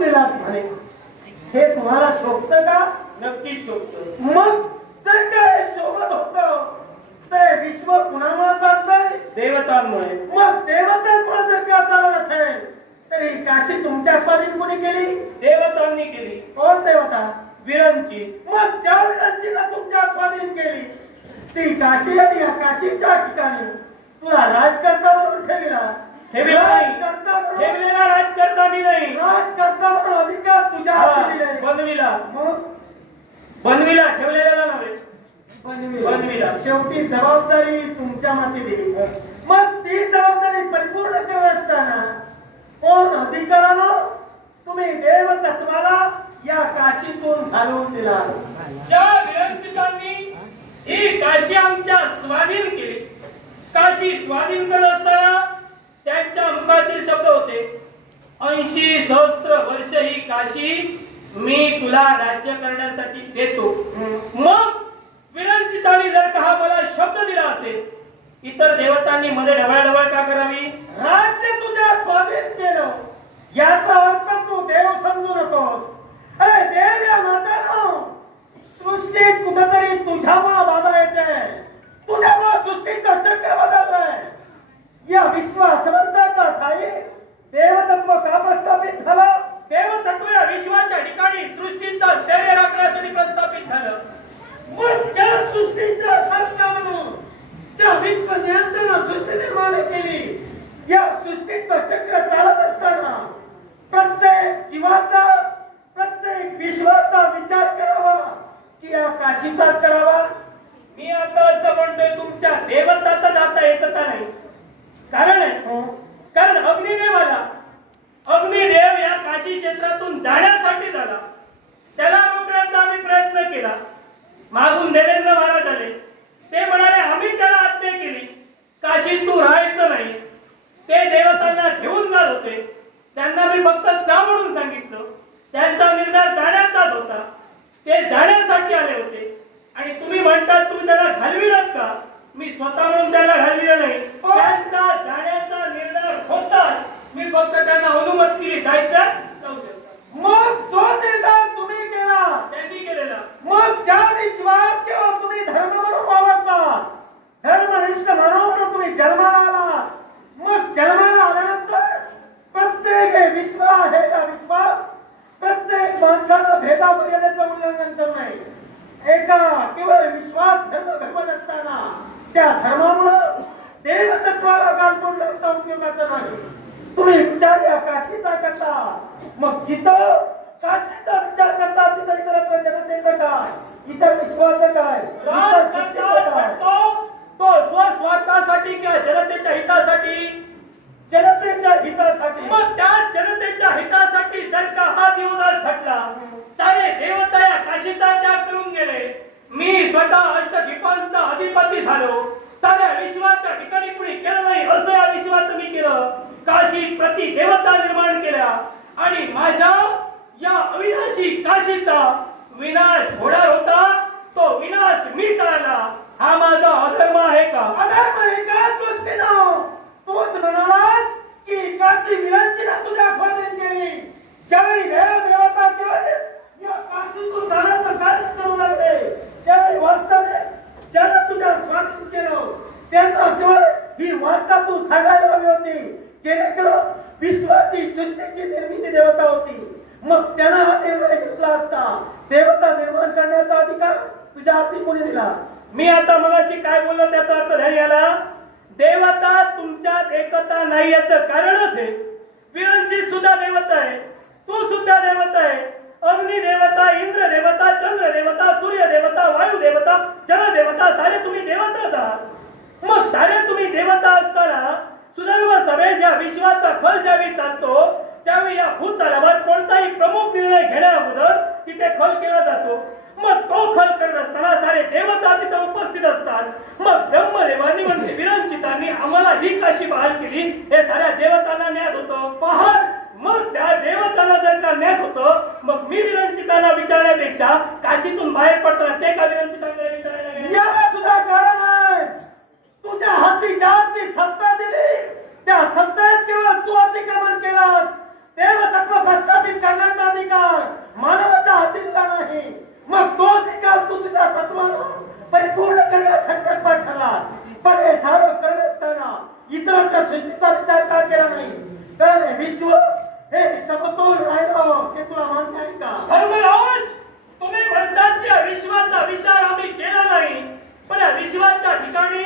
घालून दिलात म्हणे, हे तुम्हाला शोभतं का? नक्कीच शोभतं. मग जर काय शोभत होतं तर विश्व कुणामुळे चालतंय? देवतांमुळे. मग देवतांमुळे जर का चालत असेल तरी काशी तुमच्या स्वाधीन कोणी केली? देवतांनी केली. कोण देवता? विरंची. मग ज्या विरंचीला तुमच्या स्वाधीन केली ती काशी आणि या काशीच्या ठिकाणी तुला राजकर्ता म्हणून ठेवला. ठेवलेला राजकर्ता मी नाही. राजकर्ता म्हणून अधिकार तुझ्या हाती दिले. बनविला. मग बनविला, ठेवलेला नव्हे. बनविला. शेवटी जबाबदारी तुमच्या माती दिली. मग ती जबाबदारी परिपूर्ण करत असताना कोण अधिकारानं तुम्ही देवतत्वाला या काशीतून घालवून दिला? ज्या विरंचितांनी ही काशी आमच्या स्वाधीन केली. काशी स्वाधीन करत असताना त्यांच्या मुखातील शब्द होते, 80 सहस्त्र वर्ष ही काशी मी तुला राज्य करण्यासाठी देतो. मग विरंचितांनी जर का मला शब्द दिला असेल, इतर देवतांनी मध्ये ढवळढवळ का करावी? राज्य तुझ्या स्वाधीन केलं याचा अर्थ तू देव समजू नकोस. अरे देव या नात्यानं सृष्टीत कुठेतरी तुझ्यामुळे बाधा येते. तुझ्यामुळे सृष्टीचं चक्र बदललंय. या विश्वासवंताचा ठाई देवतत्व का प्रस्थापित झालं? देवतत्व या विश्वाच्या ठिकाणी सृष्टीचं स्थैर्य राखण्यासाठी प्रस्थापित झालं. मग ज्या सृष्टीचा शर्त म्हणून ज्या विश्व नियंत्रण सृष्टी निर्माण केली, या सृष्टीचं चक्र चालत असताना प्रत्येक जीवाचा, प्रत्येक विश्वाचा विचार करावा की या काशीचाच करावा? मी आता असं म्हणतोय, तुमच्या देवताचा जाता येत नाही. कारण अग्निदेवाला, अग्निदेव या काशी क्षेत्रातून जाण्यासाठी झाला. त्याला रोखण्याचा आम्ही प्रयत्न केला. मागून देवेंद्र महाराज आले. ते म्हणाले आम्ही त्याला आज्ञा केली, काशीत तू राहायचं नाही. ते देवतांना घेऊन जात होते. त्यांना मी फक्त जा म्हणून सांगितलं. त्यांचा निर्धार जाण्याचाच होता. ते जाण्यासाठी आले होते. आणि तुम्ही म्हणतात तुम्ही त्याला घालविलात का? मी स्वतः म्हणून त्याला घालविलं नाही. त्यांचा जाण्याचा निर्धार होता. मी फक्त त्यांना अनुमती केली, जायचं जाऊ शकता. मग जो निर्धार तुम्ही केला त्यांनी केलेला. मग ज्या विश्वास किंवा तुम्ही धर्म म्हणून वावरता, धर्मनिष्ठ म्हणून तुम्ही जन्माला आला. मग जन्माला आल्यानंतर प्रत्येक विश्व आहे का विश्वास प्रत्येक माणसानं भेदामर्यादेचं उल्लंघन करू नये. एका केवळ विश्वास धर्म घडवत असताना त्या धर्मामुळं देवतत्वाला गालबोट लावता उपयोगाचं नाही. तुम्ही विचार या काशीचा करता, मग जिथं काशीचा विचार करता तिथं इतर जनतेचं काय, इतर विश्वाचं काय, तो स्वस्वार्थासाठी किंवा जनतेच्या हितासाठी? जनतेच्या हितासाठी. मग त्या जनतेच्या हितासाठी जर का हा दिवस घडला, सारे देवता या काशीचा त्याग करून गेले, मी स्वतः अष्टदीपांचा अधिपती झालो, साऱ्या विश्वाच्या ठिकाणी कुणी केलं नाही असं या विश्वात मी केलं. काशी प्रति देवता निर्माण केल्या आणि माझ्या या अविनाशी काशीचा विनाश होणार होता. तो विनाश मी टाळला. हा माझा अधर्म आहे का? अधर्म एकाच गोष्टीनं तोच म्हणालास की काशी विरंचीनं तुझ्या स्वाधीन केली. ज्यावेळी देवता किंवा या काशीतून जाण्याचं कार्य करू लागले, त्यावेळी वास्तविक ज्यानं तुझ्या स्वाधीन केलं त्यांना केवळ ही वार्ता तू सांगायला हवी होती, जेणेकरून विश्वाची सृष्टीची निर्मिती देवता होती. मग त्यांना हा निर्णय घेतला असता. देवता निर्माण करण्याचा अधिकार तुझ्या हाती कोणी दिला? मी आता मगाशी काय बोललो त्याचा अर्थ ध्यान आला. देवता तुमच्यात एकता नाही याचं कारणच आहे. विरंची सुद्धा देवता आहे, तू सुद्धा देवता आहे. अग्नि देवता, इंद्र देवता, चंद्र देवता, सूर्य देवता, वायू देवता, जल देवता, सारे तुम्ही देवताच आहात. मग सारे तुम्ही देवता असताना सुदैव सभेत या विश्वाचा खल ज्यावेळी चालतो त्यावेळी या भूतलावर कोणताही प्रमुख निर्णय घेण्याअगोदर तिथे खल केला जातो. मग तो खल करत असताना सारे देवता तिथे उपस्थित असतात. मग ब्रह्मदेवानी म्हणजे विरंचितांनी आम्हाला ही काशी बहाल केली, हे साऱ्या देवतांना ज्ञात होतं. बहाल मग त्या देवतांना जर का ज्ञात होतं, मग मी विरंचितांना विचारण्यापेक्षा काशीतून बाहेर पडताना ते का विरंचितांना विचारायला गेले? याला सुद्धा कारण आहे. तुझ्या हाती ज्या सत्ता दिली त्या सत्तेत केवळ तू अतिक्रमण केलास. देवतत्व प्रस्थापित करण्याचा हे समतोल राहिलं हे तुला मान्य आहे का? धर्मराज, तुम्ही म्हणतात की या विश्वाचा विचार आम्ही केला नाही, पण या विश्वाच्या ठिकाणी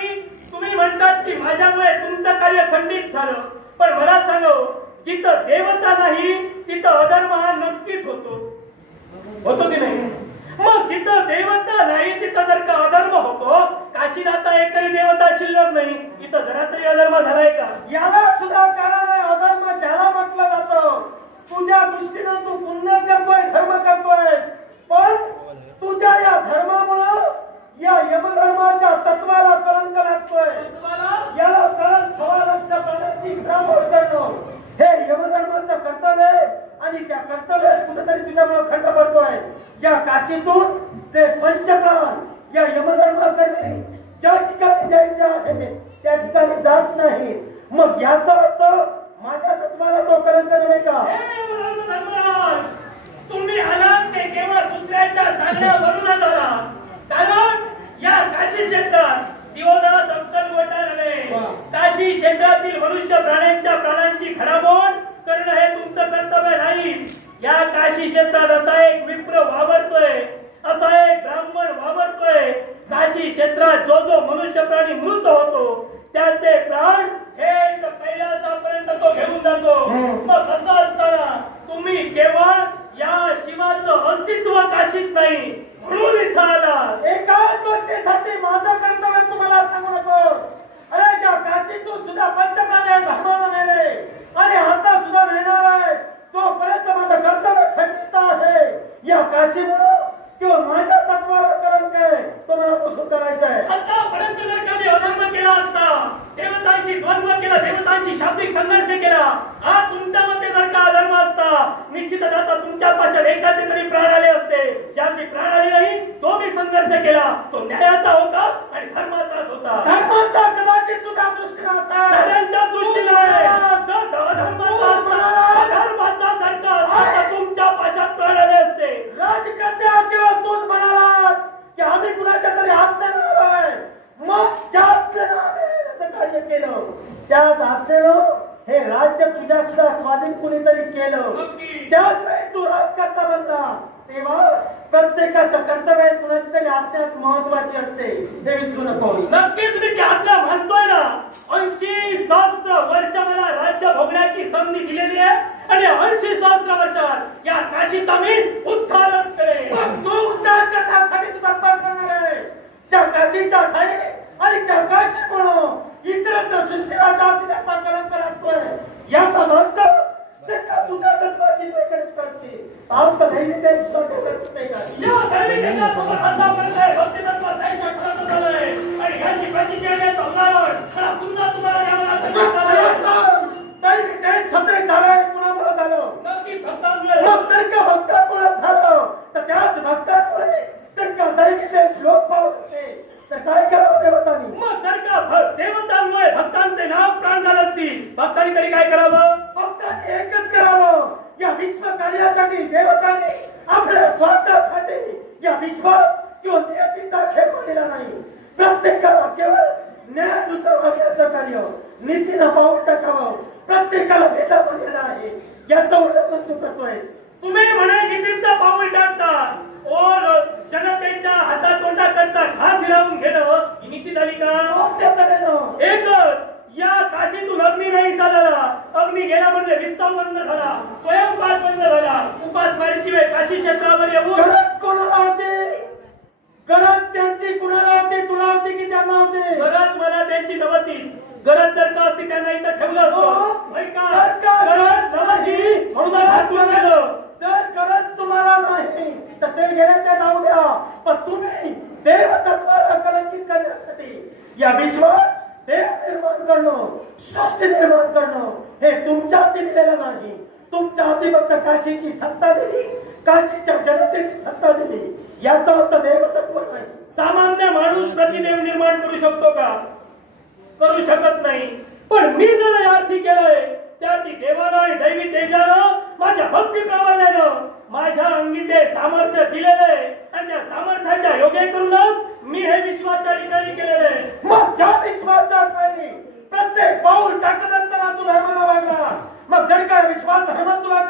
तुम्ही म्हणतात की माझ्यामुळे तुमचं कार्य खंडित झालं. पण मला सांगो, जिथं देवता नाही तिथं अधर्म हा नक्कीच होतो की नाही? मग जिथं देवता नाही तिथं जर का अधर्म होतो, काशीत आता एकही देवता शिल्लक नाही, इथं जरा तरी अधर्म झालाय का? याला सुद्धा कारण आहे अधर्म ज्याला म्हटलं जातं. तुझ्या दृष्टीनं तू पुण्य करतोय, धर्म करतोय, पण तुझ्या या धर्मामुळं या यमधर्माच्या तत्वाला कलंक लागतोय. याला कळत 6 लक्ष प्राण्यांची घरामोड करणं हे यमधर्माचं कर्तव्य आहे आणि त्या कर्तव्यात कुठेतरी तुझ्यामुळे खंड पडतोय. या काशीतून ते पंचप्राण या यमधर्माकडे ज्या ठिकाणी जायचे आहे त्या ठिकाणी जात नाही. मग याचा अर्थ माझ्या तत्वाला तो कलंक नाही का? धर्मराज, तुम्ही आलात ते केवळ दुसऱ्याच्या सांगण्यावरूनच आला. कारण या काशी क्षेत्रात दिवोदास अक्कलकोटा नव्हे, काशी क्षेत्रातील मनुष्य प्राण्यांची खडामोड करणं हे तुमचं कर्तव्य नाही. या काशी क्षेत्रात असा एक विप्र वावरतोय, असा एक ब्राह्मण वावरतोय. काशी क्षेत्रात जो मनुष्य प्राणी मृत होतो त्याचे प्राण थेट कैलासापर्यंत तो घेऊन जातो. मग असं असताना तुम्ही केवळ या शिवाचं अस्तित्व काशीत नाही म्हणून इथं आला. एकाच गोष्टीसाठी माझं कर्तव्य तुम्हाला सांगू नको. अरे त्या काशीतून सुद्धा पंचप्राण धर्माला नेले आणि आता सुद्धा नेणार आहे, तोपर्यंत माझं कर्तव्य खंडित आहे. या काशीमुळं किंवा माझ्या तत्वाला कलंक आहे, तो मला पुसून करायचा आहे. आतापर्यंत जर कधी अधर्म केला असता, देवतांची द्वंद्व केला, देवतांची शाब्दिक संघर्ष केला, आज तुमच्यामध्ये जर का अधर्म असता, निश्चितच आता तुमच्या पाशात एकाचे तरी प्राण आले असते. ज्यांनी प्राण आले नाही तो मी संघर्ष केला, तो न्यायाचा होता आणि धर्माचाच होता. धर्माचा कदाचित तुझ्या दृष्टीनं असा सगळ्यांच्या दृष्टीनं आहे. जर अधर्माचा असता, अधर्माचा जर का असता तर तुमच्या पाशात प्राण आले असते. राजकन्या किंवा तूच म्हणालास की आम्ही कुणाच्या तरी हात नाही, मग ज्यात कार्य केलं त्याच आज्ञेनं हे राज्य तुझ्या सुद्धा स्वाधीन कुणीतरी केलं. त्याच वेळी तू राजकर्ता बनला. तेव्हा प्रत्येकाचं कर्तव्य कुणाची तरी आज्ञा महत्वाची असते, हे विसरू नको. नक्कीच मी ती आज्ञा मानतोय ना. 80 सहस्त्र वर्ष मला राज्य भोगण्याची संधी दिलेली आहे आणि 80 सहस्त्र वर्षात या काशीत आम्ही उद्धारच करेन. तू उद्धार करण्यासाठी तुझा पाठ करणार आहे. त्या काशीच्या ठाई आणि त्या काशी म्हणून इतरत्र सृष्टीला जातीचा कलंक लागतोय. याचा अर्थ ते का तुझ्या तत्वाची पैकड करते. आप नाही ते करते का? या दैनिकाच्या सोबत आतापर्यंत भक्ती तत्व साहित्य करत आलोय आणि ह्याची प्रतिक्रिया देत होणार. मला पुन्हा तुम्हाला यावर दैनिक सत्य झालंय कुणामुळे झालं? नक्की भक्तांमुळे. मग तर का भक्तामुळे झालं तर त्याच भक्तामुळे तर का दैनिक लोक पावते तर काय करावं देवतांनी? मग जर का देवतांमुळे भक्तांचे नाव प्राण झाले असतील, भक्तांनी तरी काय करावं? भक्तांनी एकच करावं. या विश्व कार्यासाठी देवतांनी आपल्या स्वार्थासाठी या विश्वात किंवा नियतीचा खेळ केला नाही. प्रत्येकाला केवळ न्यायानुसार वागण्याचं कार्य, नीतीनं पाऊल टाकावं, प्रत्येकाला भेटा पण येणार आहे याचं उल्लेख तू करतोय. तुम्ही म्हणे नीतीचं पाऊल टाकता, जनतेच्या हातात तोंडा करता घास हिरावून घेणं ही नीती झाली का? एकच या काशीतून अग्नी नाही चालला. अग्नी गेला म्हणजे विस्तार बंद झाला, स्वयंपाक बंद झाला. उपासमारीची वेळ काशी क्षेत्रावर येऊन गरज कोणाला होती? गरज त्यांची कुणाला होती? तुला होती की त्यांना होती? गरज मला त्यांची नव्हती. गरज जर का असती त्यांना इथं ठेवलं असतं. गरज नाही म्हणून हातलं गेलं. जर गरज तुम्हाला नाही तर ते गेले ते जाऊ द्या, पण तुम्ही देवतत्वाला कलंकित करण्यासाठी या विश्वात देव निर्माण करणं, सृष्टी निर्माण करणं हे तुमच्या हाती दिलेलं नाही. तुमच्या हाती फक्त काशीची सत्ता दिली, काशीच्या जनतेची सत्ता दिली. याचा अर्थ देवतत्व नाही. सामान्य माणूस प्रतिदेव निर्माण करू शकतो का? करू शकत नाही. पण मी जर यार्थी केलंय त्याती देवाला आणि दैवी तेजानं, माझ्या भक्ती प्राबल्यानं माझ्या अंगी ते सामर्थ्य दिलेलं आहे आणि त्या सामर्थ्याच्या योगे करूनच मी हे विश्वाच्या ठिकाणी केलेलं आहे. मग ज्या विश्वाच्या ठिकाणी प्रत्येक पाऊल टाकत असताना तू धर्माला वागला, मग जर काय विश्वास धर्म तुला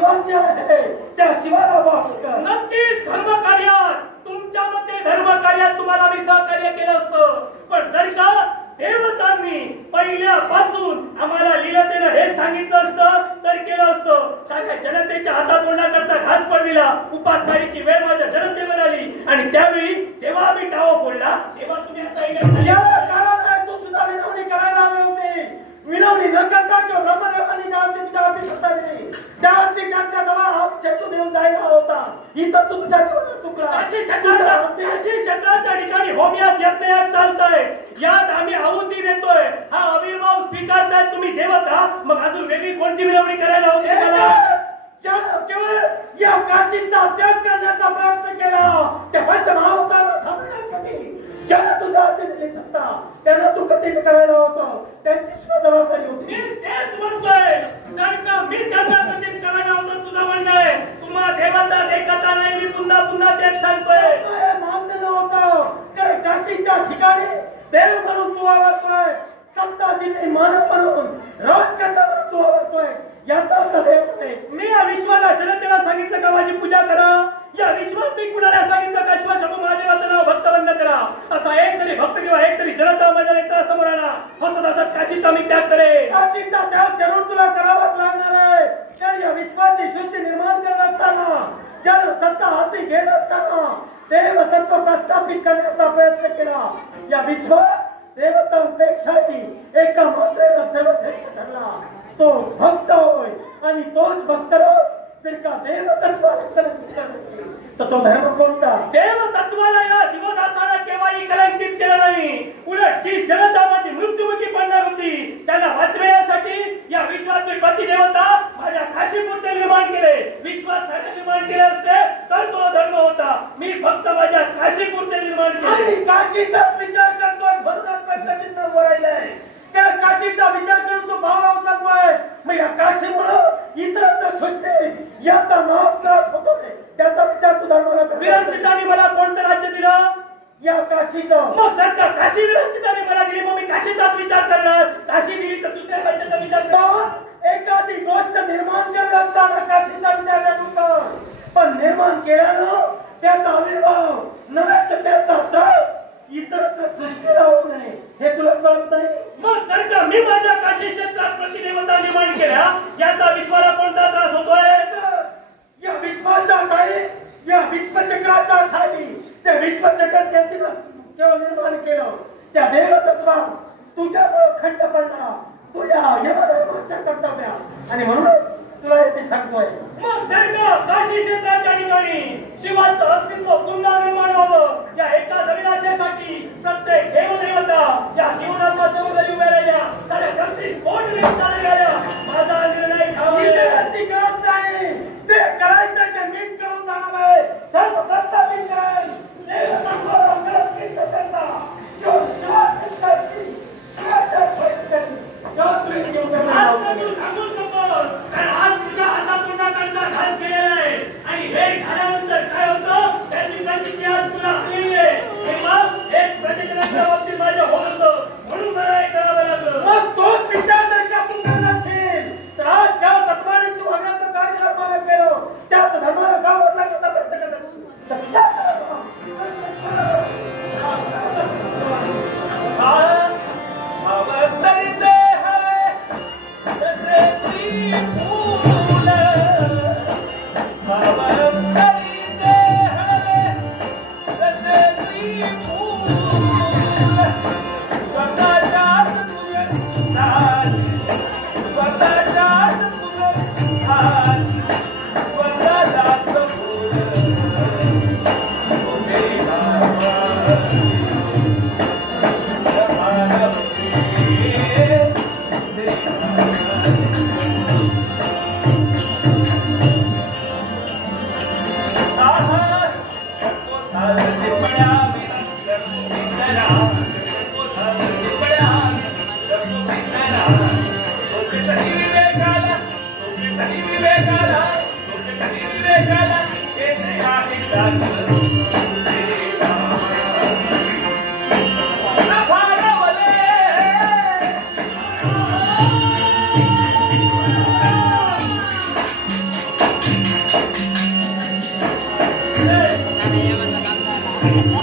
शिवाची आहे त्या शिवाला वास कर. नक्कीच धर्मकार्यात तुमच्या मते धर्मकार्यात तुम्हाला मी सहकार्य केलं असतं, पण जर का देवतांनी पहिल्यापासून आम्हाला लीलतेनं हे सांगितलं असतं तर केलं असतं. साऱ्या जनतेच्या हातातोंडाकरता घास पडलेला उपासमारीची वेळ माझ्या जनतेवर आली आणि त्यावेळी जेव्हा आम्ही डाव फोडला तेव्हा तुम्ही आता या काळात तू सुद्धा विनवणी करायला हवी होती. विनवणी न करता किंवा ब्रह्मदेवानी ज्यावरती तुझ्या हाती बसवली त्यावरती त्यांच्या जवळ हात छेटून येऊन जायला होता. ही तर तुझ्या जीवनात चुकला. अशी क्षेत्राच्या ठिकाणी होमियात यज्ञयात चालतंय, यात आम्ही आहुती देतोय, हा आविर्भाव स्वीकारताय तुम्ही देवता, मग अजून वेगळी कोणती विनवणी करायला होती मला? केवळ या काशीचा त्याग करण्याचा प्रयत्न केला त्या पंचमहाअवताराला थांबवण्यासाठी. ज्याला तुझ्या हाती दिली सत्ता त्यांना तू कथित करायला होतं, त्यांची सुद्धा जबाबदारी होती. मी तेच म्हणतोय, जर का मी त्यांना कथित करायला होतं तुझं म्हणणं आहे, तुम्हा देवता देखता नाही, मी पुन्हा पुन्हा तेच सांगतोय. मान्य नव्हतं काय काशीच्या ठिकाणी देव म्हणून तू वावरतोय, सत्ता दिली मानव म्हणून राजकर्ता म्हणून तू वावरतोय, याचा अर्थ देव नाही. मी या विश्वाला जनतेला सांगितलं का माझी पूजा करा? या विश्वात मी कुणाला सांगितलं का शिवशंभू महादेवाचं नाव भक्त बंद करा? असा एक तरी भक्त किंवा एक तरी जनता माझ्या नेत्रासमोर आणा, हसत हसत काशीचा मी त्याग करेन. काशीचा त्याग जरूर तुला करावाच लागणार आहे. तर या विश्वाची सृष्टी निर्माण करत असताना जल सत्ता हाती घेत असताना देव तत्व प्रस्थापित करण्याचा प्रयत्न केला. या विश्वात देवतांपेक्षाही एका मात्रेला सर्वश्रेष्ठ ठरला तो भक्त होय आणि तोच भक्त जर का देवतत्वाला कलंकित तर तो धर्म कोणता? देवतत्वाला या दिवदासाला केव्हाही कलंकित केलं नाही. उलट जी जनता माझी मृत्युमुखी पडणार होती त्यांना वाचवण्यासाठी या विश्वात मी प्रतिदेवता माझ्या काशीपुरते निर्माण केले. विश्वात सारे निर्माण केले असते तर तो धर्म होता. मी फक्त माझ्या काशीपुरते निर्माण केले. आणि काशीचा विचार करतोय म्हणूनच पैशाची बोलायलाय. त्या काशीचा विचार करून तो भाव लावतोय. मग या काशीमुळे इतर सृष्टी याचा नाश होतो त्याचा विचार तू धर्माला कर. विरंचिताने मला कोणतं राज्य दिलं? या काशीचं. मग जर का काशी विरंचिताने मला दिली मग मी काशीचाच विचार करणार. काशी दिली तर दुसऱ्या राज्याचा विचार करणार. एखादी गोष्ट निर्माण करत असताना काशीचा विचार करतो, पण निर्माण केल्यानं त्याचा आविर्भाव नव्हे तर त्याचा त्रास इतरत्र सृष्टीला होऊ नये हे तुला कळत नाही. मग जर का मी माझ्या काशी क्षेत्रात प्रतिदेवता निर्माण केल्या याचा विश्वाला कोणता त्रास होतोय? या विश्वाच्या खाली या विश्वचक्राच्या खाली त्या विश्वचक्र केवळ निर्माण केलं त्या देवतत्वात तुझ्यामुळे खंड पडला तुझ्या यमधर्माच्या कर्तव्या आणि म्हणून तुला हे सांगतोय. मग जर का काशी क्षेत्राच्या ठिकाणी शिवाचं अस्तित्व पुन्हा निर्माण व्हावं या एका अभिलाषेसाठी प्रत्येक देवदेवता या जीवनाचा समोर उभ्या राहिल्या, साऱ्या धरती स्फोट झाल्या. माझा निर्णय करायची गरज नाही. ते करायचं ते मीच करून जाणार आहे. धर्म प्रस्थापित करायला देवतत्वाला कलंकित करता जो शिवाची शिवाच्या सोयीसाठी सांगूच नकोस, कारण आज तुझ्या हातातोंडाकरता घास केलेला आहे आणि हे झाल्यानंतर काय होतं त्याची प्रतिक्रिया तुला आलेली आहे. तेव्हा एक प्रजननाच्या बाबतीत माझ्या होत होतं म्हणून मला हे करावं लागलं. मग तोच विचार जर का तू करत असेल तर आज ज्या तत्वाने शिवाचं कार्य धर्माला केलं त्याच धर्माला गाव वाटण्याचा प्रयत्न करत Thank you.